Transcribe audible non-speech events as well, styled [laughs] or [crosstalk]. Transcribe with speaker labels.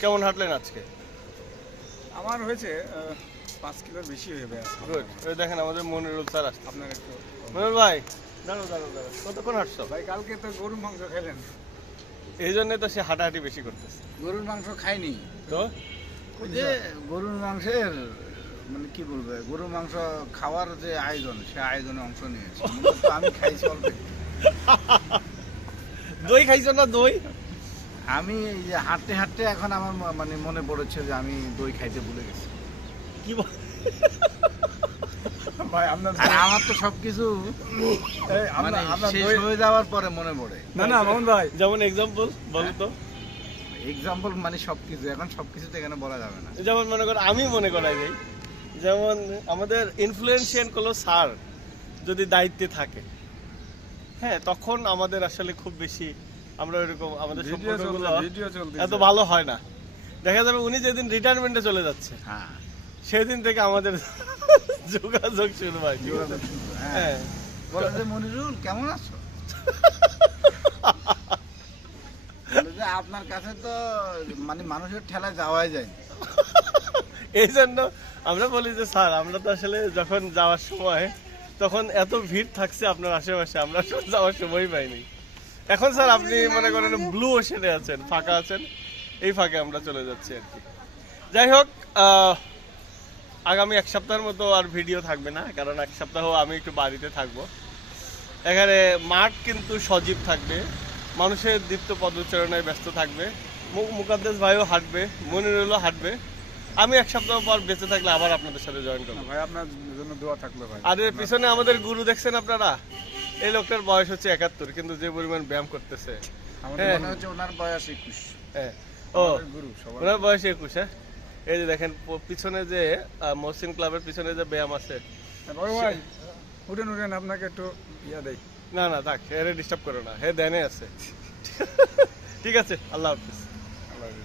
Speaker 1: কেমন হাঁটলেন আজকে?
Speaker 2: আমার হয়েছে পাঁচ কিলোর বেশি হয়ে
Speaker 1: গুড ওই দেখেন আমাদের মনিরুল স্যার আসছে।
Speaker 2: আপনার একটু
Speaker 1: মনিরুল ভাই দাঁড়ো দাঁড়ো দাঁড়ো কতক্ষণ হাঁটছো?
Speaker 2: ভাই কালকে তো গরুর মাংস খেলেন।
Speaker 1: এই জন্য তো সে হাঁটাহাঁটি বেশি করতেছে।
Speaker 3: গরুর মাংস খাইনি
Speaker 1: তো?
Speaker 3: ওই যে গরুর মাংসের মানে কি বলব গরুর মাংস খাওয়ার যে আয়োজন সে আয়োজনে অংশ নিয়েছে। আমি খাইছি অল্প
Speaker 1: দই খাইছো না দই?
Speaker 3: আমি এই যে হাঁটতে হাঁটতে এখন আমার ম- মানে মনে পড়েছে যে আমি দই খাইতে ভুলে গেছি।
Speaker 1: কি বল- [laughs]
Speaker 2: ভাই আপনার
Speaker 3: আর আমার তো সবকিছু
Speaker 2: এই,
Speaker 3: মানে
Speaker 2: আপনার- আপনার
Speaker 3: শেষ
Speaker 2: দই-
Speaker 3: হয়ে যাওয়ার পরে মনে পড়ে।
Speaker 2: না না মোহন ভাই।
Speaker 1: যেমন এক্সাম্পল বলো তো।
Speaker 3: এক্সাম্পল মানে সবকিছু এখন সবকিছু তো এখানে বলা যাবে না?
Speaker 1: যেমন মনে করো আমি মনে করাই যাই যেমন আমাদের কোনো স্যার যদি দায়িত্বে থাকে হ্যাঁ তখন আমাদের আসলে খুব বেশি আমরা এরকম আমাদের সম্পর্কগুলো এত ভালো হয় না। দেখা যাবে উনি যেদিন রিটায়ারমেন্টে চলে যাচ্ছে
Speaker 3: হ্যাঁ।
Speaker 1: সেদিন থেকে আমাদের [laughs] যোগাযোগ শুরু হয়।
Speaker 3: যোগাযোগ হ্যাঁ
Speaker 1: হ্যাঁ।
Speaker 3: বলে যে মনিরুল কেমন আছো? আপনার কাছে তো মানে মানুষের ঠেলায় যাওয়াই যায় [laughs]
Speaker 1: এই জন্য আমরা বলি যে স্যার আমরা তো আসলে যখন যাওয়ার সময় তখন এত ভিড় থাকছে আপনার আশেপাশে আমরা যাওয়ার সময় পাইনি। এখন স্যার আপনি মনে করেন ব্লু ওশেনে আছেন, ফাঁকা আছেন, এই ফাঁকে আমরা চলে যাচ্ছি আর কি। যাই হোক আগামী এক সপ্তাহের মতো আর ভিডিও থাকবে না, কারণ এক সপ্তাহ আমি একটু বাড়িতে থাকব। এখানে মাঠ কিন্তু সজীব থাকবে, মানুষের দীপ্ত পদচারণায় ব্যস্ত থাকবে, মু- মুকাদ্দেস ভাইও হাঁটবে, মনিরুলও হাঁটবে আমি এক সপ্তাহ পর বেঁচে থাকলে আবার আপনাদের সাথে জয়েন করব।
Speaker 2: ভাই আপনার জন্য দোয়া থাকল ভাই।
Speaker 1: আর এর পিছনে আমাদের গুরু দেখছেন আপনারা? এই লোকটার বয়স হচ্ছে একাত্তর কিন্তু যে পরিমাণ ব্যায়াম করতেছে। হ্যাঁ।
Speaker 3: ওনার বয়স একুশ।
Speaker 1: হ্যাঁ। ও ওনার বয়স একুশ হ্যাঁ? এই যে দেখেন পিছনে যে আহ, মহসিন ক্লাবের পিছনে যে ব্যায়াম আছে।
Speaker 2: ভাই উঠেন উঠেন আপনাকে একটু ইয়া দেই।
Speaker 1: না না থাক এর ডিস্টার্ব করো না। হে দেনে আছে। ঠিক আছে আল্লাহ হাফিজ।